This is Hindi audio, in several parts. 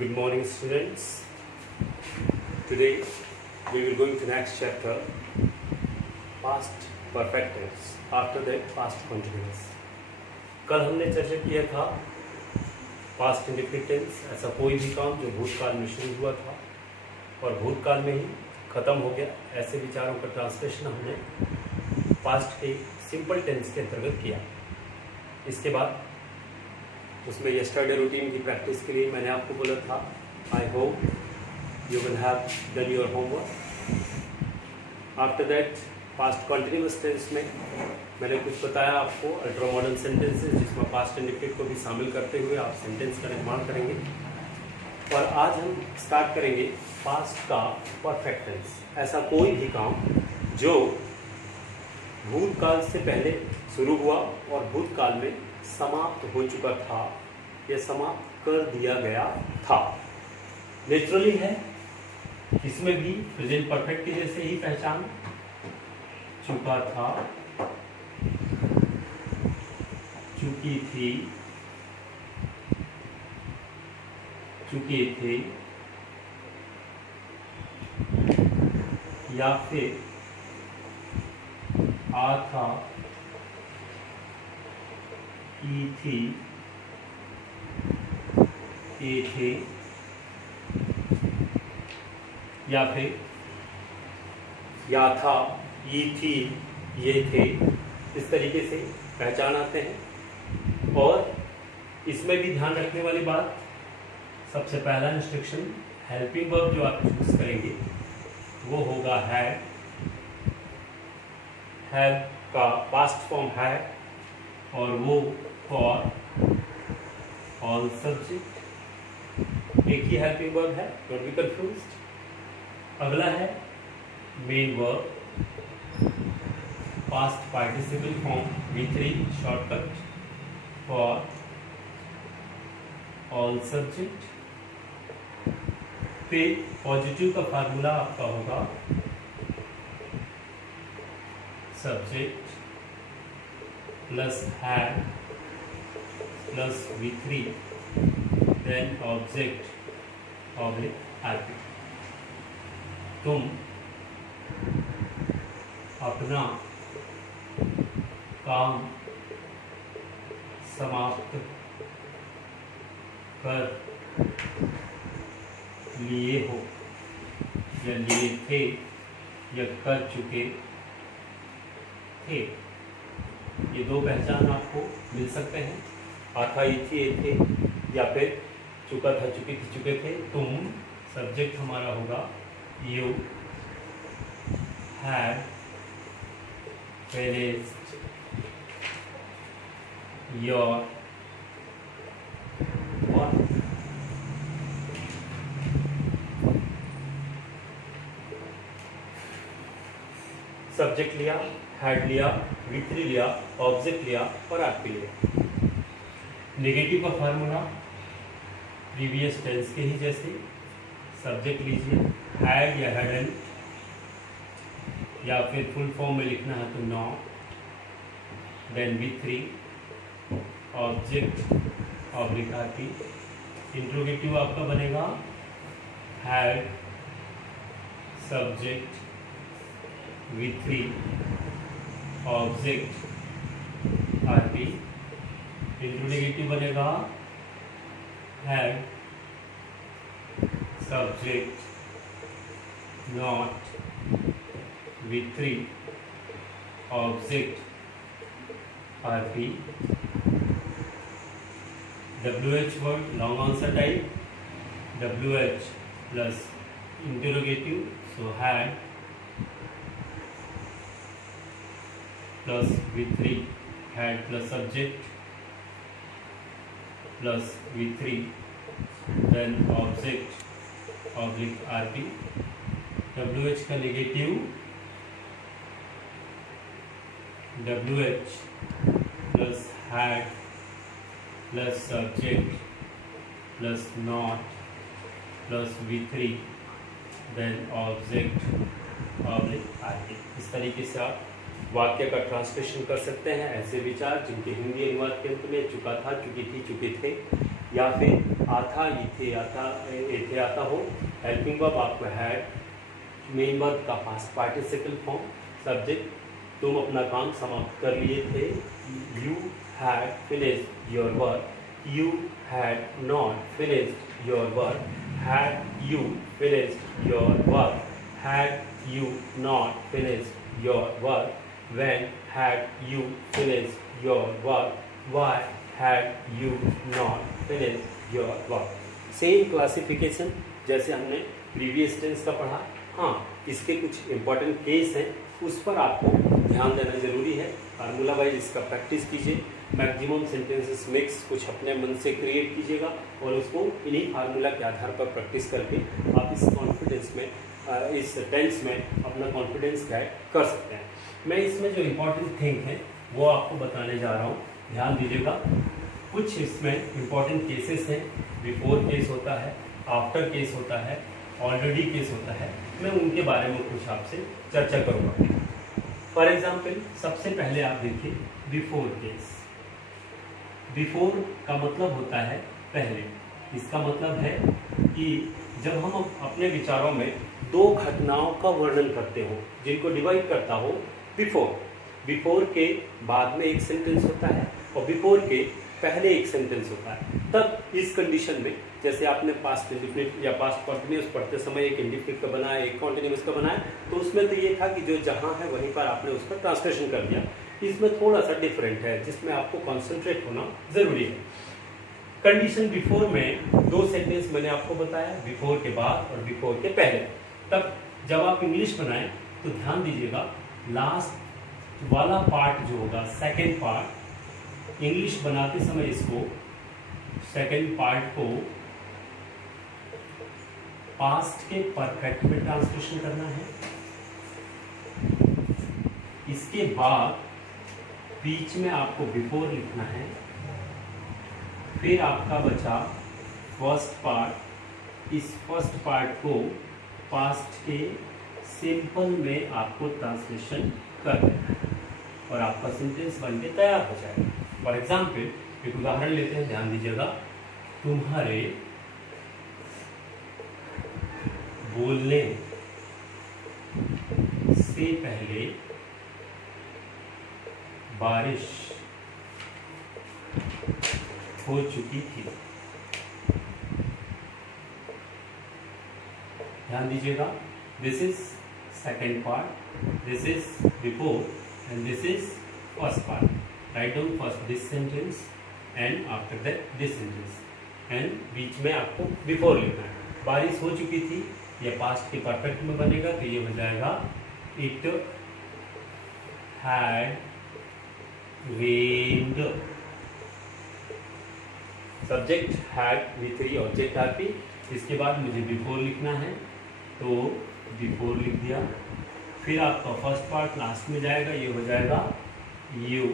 Good morning, students. Today we will going to next chapter, past perfect tense. After that, past continuous. कल हमने चर्चा किया था पास्ट इंडेफिनिट टेंस, ऐसा कोई भी काम जो भूतकाल में शुरू हुआ था और भूतकाल में ही खत्म हो गया, ऐसे विचारों का ट्रांसलेशन हमने पास्ट के सिंपल टेंस के अंतर्गत किया। इसके बाद उसमें यस्टरडे रूटीन की प्रैक्टिस के लिए मैंने आपको बोला था, I hope you will have done your homework. After that past continuous tense में मैंने कुछ बताया आपको, अल्ट्रा मॉडर्न सेंटेंसेस जिसमें पास्ट इंडिफिनिट को भी शामिल करते हुए आप सेंटेंस का निर्माण करेंगे। और आज हम स्टार्ट करेंगे पास्ट का परफेक्ट टेंस, ऐसा कोई भी काम जो भूतकाल से पहले शुरू हुआ और भूतकाल में समाप्त हो चुका था या समाप्त कर दिया गया था। नेचुरली है, इसमें भी प्रेजेंट परफेक्ट के जैसे ही पहचान, चुका था, चुकी थी, चुके थे, या फिर आ था, ई थी, ए थे, या फिर या था, ई थी, ये थे, इस तरीके से पहचान आते हैं। और इसमें भी ध्यान रखने वाली बात, सबसे पहला इंस्ट्रक्शन, हेल्पिंग वर्ब जो आप चूज करेंगे वो होगा हैड। हैव का पास्ट फॉर्म है और वो फॉर ऑल सब्जेक्ट एक ही हेल्पिंग वर्ब है, डोंट बी कंफ्यूज्ड। अगला है main verb, past participle form V3 shortcut for all subject. फिर पॉजिटिव का फार्मूला आपका होगा subject plus had plus V3 then object oblique RP. तुम अपना काम समाप्त कर लिए हो या लिए थे या कर चुके थे। ये दो पहचान आपको मिल सकते हैं, आता ही थी, ये थे, या फिर चुका था, चुकी थी, चुके थे। तुम सब्जेक्ट हमारा होगा you had finished your work. Subject लिया, हैड लिया, V3 लिया, ऑब्जेक्ट लिया और आरपी लिया। नेगेटिव का फार्मूला प्रीवियस टेंस के ही जैसे, सब्जेक्ट लीजिए हैड या हैडंट, या फिर फुल फॉर्म में लिखना है तो not, then V3 object oblique RP. Interrogative आपका बनेगा had subject V3 object RP. Interrogative बनेगा had subject not V3 object RP. WH word long answer type, WH plus interrogative, so had plus V3 had plus subject plus V3 then object oblique RP. WH का negative WH plus had plus subject plus not plus V3 then object oblique RP. इस तरीके से आप वाक्य का ट्रांसलेशन कर सकते हैं। ऐसे विचार जिनके हिंदी अनुवाद के अंत में चुका था, चुकी थी, चुके थे या फिर आता इथे आता इथे आता हो। हेल्पिंग वर्ब आपको हैड, मेन वर्ब का पास्ट पार्टिसिपल फॉर्म, सब्जेक्ट तुम अपना काम समाप्त कर लिए थे, you had finished your work, you had not finished your work, had you finished your work, had you not finished your work, when had you finished your work, why had you not finished your work। Same classification जैसे हमने प्रीवियस टेंस का पढ़ा। हाँ, इसके कुछ इंपॉर्टेंट केस हैं, उस पर आपको ध्यान देना जरूरी है। फार्मूला वाइज इसका प्रैक्टिस कीजिए। मैक्सिमम सेंटेंसेस मिक्स कुछ अपने मन से क्रिएट कीजिएगा और उसको इन्हीं फार्मूला के आधार पर प्रैक्टिस करके आप इस कॉन्फिडेंस में, इस टेंस में अपना कॉन्फिडेंस गाइड कर सकते हैं। मैं इसमें जो इम्पोर्टेंट थिंग है वो आपको बताने जा रहा हूँ, ध्यान दीजिएगा। कुछ इसमें इम्पोर्टेंट केसेस हैं, बिफोर केस होता है, आफ्टर केस होता है, ऑलरेडी केस होता है। मैं उनके बारे में कुछ आपसे चर्चा करूँगा। फॉर एग्जाम्पल, सबसे पहले आप देखिए बिफोर केस। बिफोर का मतलब होता है पहले। इसका मतलब है कि जब हम अपने विचारों में दो घटनाओं का वर्णन करते हो जिनको डिवाइड करता हो बिफोर, बिफोर के बाद में एक सेंटेंस होता है और बिफोर के पहले एक सेंटेंस होता है। तब इस कंडीशन में जैसे आपने पास्ट इंडिफिनिट या पास्ट कॉन्टिन्यूस पढ़ते समय एक इंडिफिनिट का बनाया, एक कॉन्टिन्यूस का बनाया, तो उसमें तो ये था कि जो जहाँ है वहीं पर आपने उसका ट्रांसलेशन कर दिया। इसमें थोड़ा सा डिफरेंट है जिसमें आपको कॉन्सेंट्रेट होना जरूरी है। कंडीशन बिफोर में दो सेंटेंस मैंने आपको बताया, बिफोर के बाद और बिफोर के पहले। तब जब आप इंग्लिश बनाएं तो ध्यान दीजिएगा, लास्ट वाला पार्ट जो होगा, सेकेंड पार्ट, इंग्लिश बनाते समय इसको सेकेंड पार्ट को पास्ट के परफेक्ट में ट्रांसलेशन करना है। इसके बाद बीच में आपको बिफोर लिखना है। फिर आपका बचा फर्स्ट पार्ट, इस फर्स्ट पार्ट को पास्ट के सिंपल में आपको ट्रांसलेशन कर देना है और आपका सेंटेंस बन के तैयार हो जाएगा। फॉर एग्जाम्पल, एक उदाहरण लेते हैं, ध्यान दीजिएगा। तुम्हारे बोलने से पहले बारिश हो चुकी थी। ध्यान दीजिएगा, this is second part, this is before and this is first part. Write down first this sentence and after that this sentence, and बीच में आपको बिफोर लिखना है। बारिश हो चुकी थी, ये पास्ट के परफेक्ट में बनेगा तो ये हो जाएगा it had rained. Subject had, V3, object RP. इसके बाद मुझे बिफोर लिखना है तो बिफोर लिख दिया। फिर आपका फर्स्ट पार्ट लास्ट में जाएगा, ये हो जाएगा यू।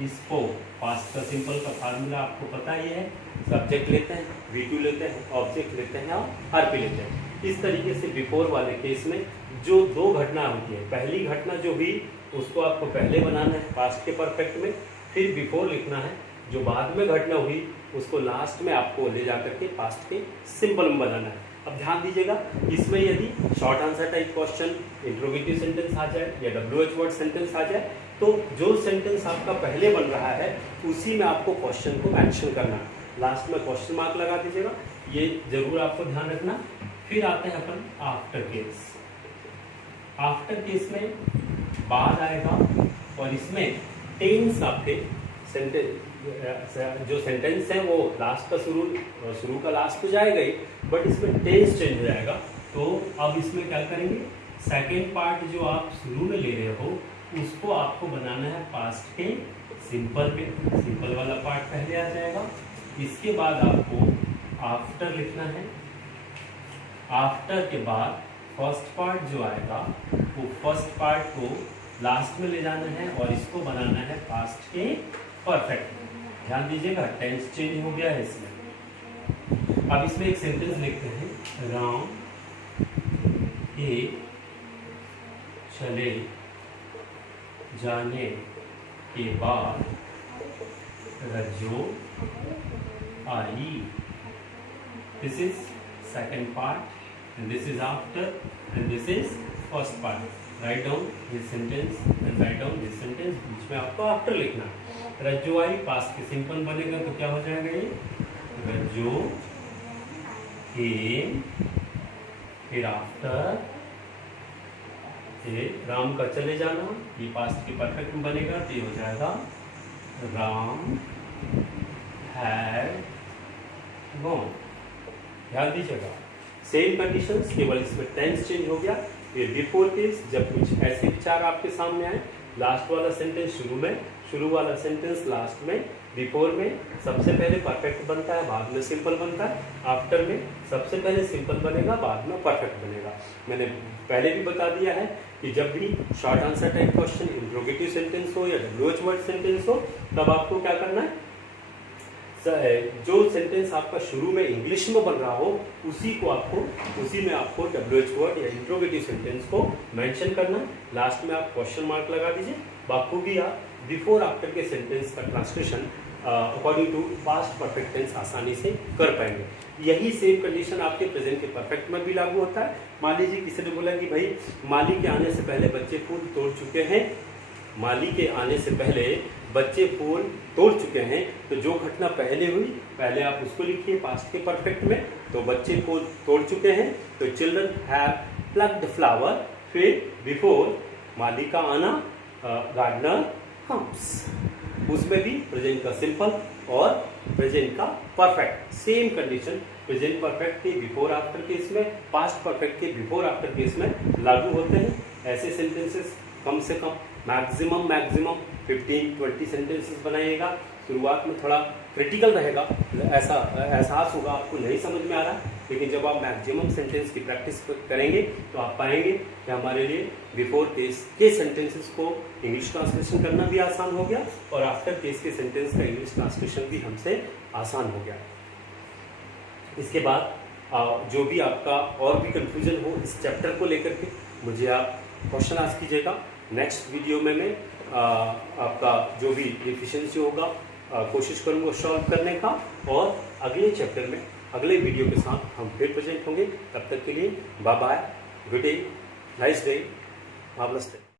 इसको पास्ट का सिंपल का फार्मूला आपको पता ही है, सब्जेक्ट लेते हैं, V2 लेते हैं, ऑब्जेक्ट लेते हैं और आरपी लेते हैं। इस तरीके से बिफोर वाले केस में जो दो घटना होती है, पहली घटना जो हुई उसको आपको पहले बनाना है पास्ट के परफेक्ट में, फिर बिफोर लिखना है। जो बाद में घटना हुई उसको लास्ट में आपको ले जाकर के पास्ट के सिंपल में बनाना है। अब ध्यान दीजिएगा, इसमें यदि short answer type question, interrogative sentence आ जाए या WH वर्ड सेंटेंस आ जाए, तो जो सेंटेंस आपका पहले बन रहा है उसी में आपको क्वेश्चन को मेंशन करना है। लास्ट में क्वेश्चन मार्क लगा दीजिएगा, ये जरूर आपको ध्यान रखना। फिर आते हैं अपन आफ्टर केस। आफ्टर केस में बाद आएगा और इसमें टेंस आपके सेंटेंस, जो सेंटेंस है वो लास्ट का शुरू का लास्ट तो जाएगा ही, बट इसमें टेंस चेंज हो जाएगा। तो अब इसमें क्या करेंगे, सेकेंड पार्ट जो आप शुरू में ले रहे हो उसको आपको बनाना है पास्ट के सिंपल में। सिंपल वाला पार्ट पहले आ जाएगा। इसके बाद आपको आफ्टर लिखना है। आफ्टर के बाद फर्स्ट पार्ट जो आएगा वो फर्स्ट पार्ट को लास्ट में ले जाना है और इसको बनाना है पास्ट के परफेक्ट। ध्यान दीजिएगा, टेंस चेंज हो गया है इसमें। अब इसमें एक सेंटेंस लिखते हैं, राम के चले जाने के बाद रज्जो I. This is second part and this is after and this is first part. Write down this sentence and write down this sentence. बीच में आपको after लिखना है। रज्जो आई पास्ट के सिंपल बनेगा तो क्या हो जाएगा ये? रज्जो came, फिर आफ्टर, फिर राम का चले जाना, ये पास्ट के परफेक्ट में बनेगा तो ये हो जाएगा राम हैड गॉन। ध्यान दीजिएगा, सेम कंडीशंस, केवल इसमें टेंस चेंज हो गया। ये बिफोर केस, जब कुछ ऐसे विचार आपके सामने आए, लास्ट वाला सेंटेंस शुरू में, शुरू वाला सेंटेंस लास्ट में, बिफोर में सबसे पहले परफेक्ट बनता है, बाद में सिंपल बनता है, आफ्टर में सबसे पहले सिंपल बनेगा, बाद में परफेक्ट बनेगा। मैंने पहले भी बता दिया है कि जब भी short answer type question, interrogative sentence हो या WH वर्ड सेंटेंस हो, तब आपको क्या करना है, जो सेंटेंस आपका शुरू में इंग्लिश में बन रहा हो उसी में आपको WH वर्ड या इंट्रोगेटिव सेंटेंस को मेंशन करना है। लास्ट में आप क्वेश्चन मार्क लगा दीजिए। बाखूबी आप बिफोर आफ्टर के सेंटेंस का translation according to past perfect tense आसानी से कर पाएंगे। यही सेम कंडीशन आपके प्रेजेंट के परफेक्ट में भी लागू होता है। मान लीजिए किसी ने बोला कि भाई माली के आने से पहले बच्चे फूल तोड़ चुके हैं, माली के आने से पहले बच्चे फूल तोड़ चुके हैं, तो जो घटना पहले हुई पहले आप उसको लिखिए पास्ट के परफेक्ट में। तो बच्चे फूल तोड़ चुके हैं तो चिल्ड्रन हैव प्लक्ड फ्लावर, फिर बिफोर माली का आना गार्डनर कम्स। उसमें भी प्रेजेंट का सिंपल और प्रेजेंट का perfect, same condition present perfect के बिफोर आफ्टर केस में, पास्ट परफेक्ट के बिफोर आफ्टर केस में लागू होते हैं। ऐसे सेंटेंसेस कम से कम मैक्सिमम 15-20 सेंटेंसेस बनाइएगा। शुरुआत में थोड़ा क्रिटिकल रहेगा, ऐसा एहसास होगा आपको नहीं समझ में आ रहा है, लेकिन जब आप मैक्सिमम सेंटेंस की प्रैक्टिस करेंगे तो आप पाएंगे कि हमारे लिए बिफोर केस के सेंटेंसेस को इंग्लिश ट्रांसलेशन करना भी आसान हो गया और आफ्टर केस के सेंटेंस का इंग्लिश ट्रांसलेशन भी हमसे आसान हो गया। इसके बाद जो भी आपका और भी कंफ्यूजन हो इस चैप्टर को लेकर के मुझे आप क्वेश्चन आस्क कीजिएगा। नेक्स्ट वीडियो में मैं आपका जो भी डिफिशिएंसी होगा कोशिश करूंगा सॉल्व करने का, और अगले चैप्टर में अगले वीडियो के साथ हम फिर प्रेजेंट होंगे। तब तक के लिए bye bye, good day, nice day, marvellous day.